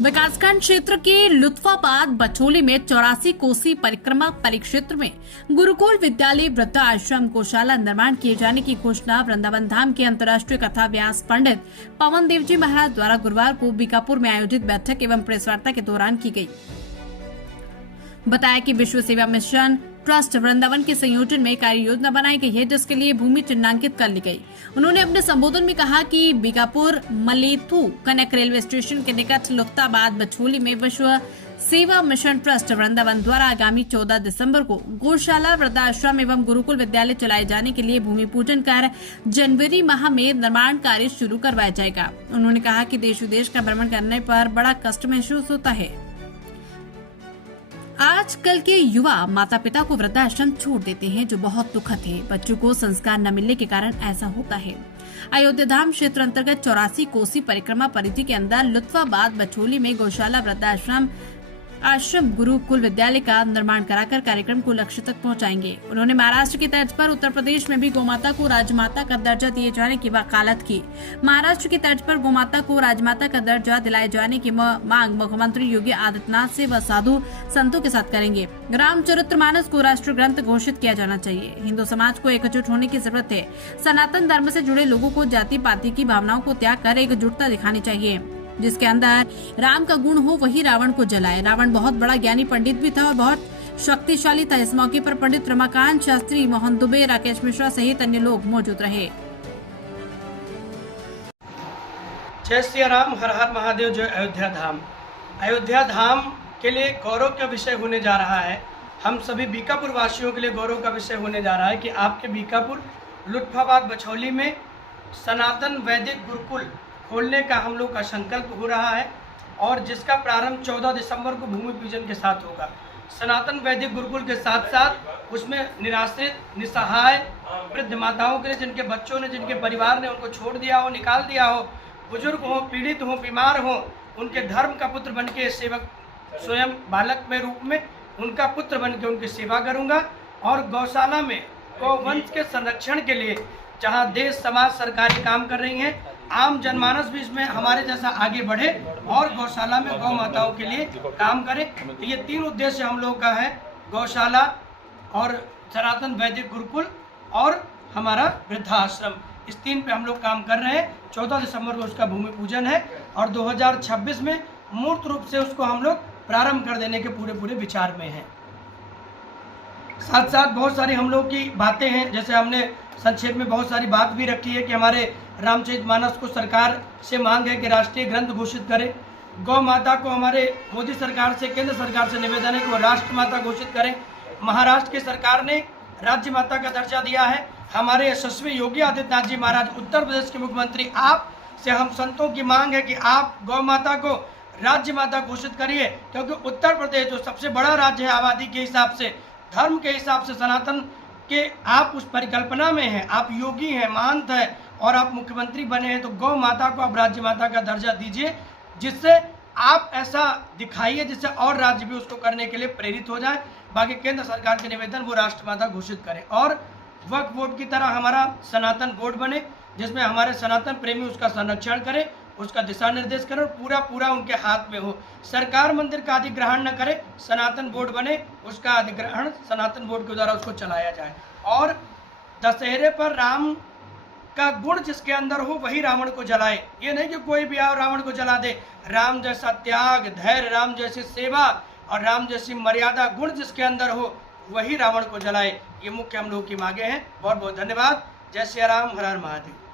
विकासखंड क्षेत्र के लुत्फाबाद बछोली में 84 कोसी परिक्रमा परिक्षेत्र में गुरुकुल विद्यालय वृद्धाश्रम गौशाला निर्माण किए जाने की घोषणा वृंदावन धाम के अंतर्राष्ट्रीय कथा व्यास पंडित पवन देव जी महाराज द्वारा गुरुवार को बीकापुर में आयोजित बैठक एवं प्रेस वार्ता के दौरान की गई। बताया कि विश्व सेवा मिशन ट्रस्ट वृंदावन के संयोजन में कार्य योजना बनाई गई है, जिसके लिए भूमि चिन्हांकित कर ली गई। उन्होंने अपने संबोधन में कहा कि बीकापुर मलेथू कनक रेलवे स्टेशन के निकट लुफ्ताबाद बछोली में विश्व सेवा मिशन ट्रस्ट वृंदावन द्वारा आगामी 14 दिसंबर को गौशाला वृद्धाश्रम एवं गुरुकुल विद्यालय चलाए जाने के लिए भूमि पूजन कर जनवरी माह में निर्माण कार्य शुरू करवाया जाएगा। उन्होंने कहा कि देश विदेश का भ्रमण करने पर बड़ा कष्ट महसूस होता है। आजकल के युवा माता पिता को वृद्धाश्रम छोड़ देते हैं, जो बहुत दुखद है। बच्चों को संस्कार न मिलने के कारण ऐसा होता है। अयोध्या धाम क्षेत्र अंतर्गत 84 कोसी परिक्रमा परिधि के अंदर लुत्फाबाद बछोली में गौशाला वृद्धाश्रम आश्रम गुरुकुल विद्यालय का निर्माण कराकर कार्यक्रम को लक्ष्य तक पहुंचाएंगे। उन्होंने महाराष्ट्र की तर्ज पर उत्तर प्रदेश में भी गौमाता को राजमाता का दर्जा दिए जाने की वकालत की। महाराष्ट्र की तर्ज पर गौमाता को राजमाता का दर्जा दिलाए जाने की मांग मुख्यमंत्री योगी आदित्यनाथ से व साधु संतों के साथ करेंगे। रामचरितमानस को राष्ट्र ग्रंथ घोषित किया जाना चाहिए। हिंदू समाज को एकजुट होने की जरूरत है। सनातन धर्म से जुड़े लोगों को जाति पाति की भावनाओं को त्याग कर एकजुटता दिखानी चाहिए। जिसके अंदर राम का गुण हो वही रावण को जलाए। रावण बहुत बड़ा ज्ञानी पंडित भी था और बहुत शक्तिशाली था। इस मौके पर पंडित रमाकांत शास्त्री, मोहन दुबे, राकेश मिश्रा सहित अन्य लोग मौजूद रहे। जय श्री राम, हर हर महादेव। जय अयोध्या धाम। अयोध्या धाम के लिए गौरव का विषय होने जा रहा है। हम सभी बीकापुर वासियों के लिए गौरव का विषय होने जा रहा है कि आपके बीकापुर लुत्फाबाद बछौली में सनातन वैदिक गुरुकुल खोलने का हम लोग का संकल्प हो रहा है और जिसका प्रारंभ 14 दिसंबर को भूमि पूजन के साथ होगा। सनातन वैदिक गुरुकुल के साथ साथ उसमें निराश्रित, निसहाय वृद्ध माताओं के लिए, जिनके बच्चों ने, जिनके परिवार ने उनको छोड़ दिया हो, निकाल दिया हो, बुजुर्ग हो, पीड़ित हो, बीमार हो, उनके धर्म का पुत्र बन के सेवक, स्वयं बालक में रूप में उनका पुत्र बन के उनकी सेवा करूँगा। और गौशाला में गौवंश के संरक्षण के लिए जहाँ देश समाज सरकारें काम कर रही हैं, आम जनमानस भी इसमें हमारे जैसा आगे बढ़े और गौशाला में गौ माताओं के लिए काम करे। तो ये तीन उद्देश्य हम लोग का है, गौशाला और सनातन वैदिक गुरुकुल और हमारा वृद्धाश्रम। इस तीन पे हम लोग काम कर रहे हैं। 14 दिसंबर को उसका भूमि पूजन है और 2026 में मूर्त रूप से उसको हम लोग प्रारंभ कर देने के पूरे विचार में हैं। साथ साथ बहुत सारी हम लोग की बातें हैं, जैसे हमने संक्षेप में बहुत सारी बात भी रखी है कि हमारे रामचरितमानस को सरकार से मांग है कि राष्ट्रीय ग्रंथ घोषित करें। गौ माता को हमारे मोदी सरकार से, केंद्र सरकार से निवेदन है कि वो राष्ट्र माता घोषित करें। महाराष्ट्र की सरकार ने राज्य माता का दर्जा दिया है। हमारे यशस्वी योगी आदित्यनाथ जी महाराज, उत्तर प्रदेश के मुख्यमंत्री, आप से हम संतों की मांग है कि आप गौ माता को राज्य माता घोषित करिए, क्योंकि उत्तर प्रदेश जो सबसे बड़ा राज्य है आबादी के हिसाब से, धर्म के हिसाब से, सनातन के आप उस परिकल्पना में हैं, आप योगी हैं, महंत हैं और आप मुख्यमंत्री बने हैं, तो गौ माता को आप राज्य माता का दर्जा दीजिए, जिससे आप ऐसा दिखाइए जिससे और राज्य भी उसको करने के लिए प्रेरित हो जाए। बाकी केंद्र सरकार के निवेदन वो राष्ट्र माता घोषित करें और वक्फ बोर्ड की तरह हमारा सनातन बोर्ड बने, जिसमें हमारे सनातन प्रेमी उसका संरक्षण करें, उसका दिशा निर्देश करें और पूरा उनके हाथ में हो। सरकार मंदिर का अधिग्रहण न करे, सनातन बोर्ड बने, उसका अधिग्रहण सनातन बोर्ड के द्वारा उसको चलाया जाए। और दशहरे पर राम का गुण जिसके अंदर हो वही रावण को जलाए। ये नहीं कि कोई भी आओ रावण को जला दे। राम जैसा त्याग, धैर्य, राम जैसी सेवा और राम जैसी मर्यादा गुण जिसके अंदर हो वही रावण को जलाए। ये मुख्य हम लोग की मांगे हैं। बहुत बहुत धन्यवाद। जय श्री राम, हर हर महादेव।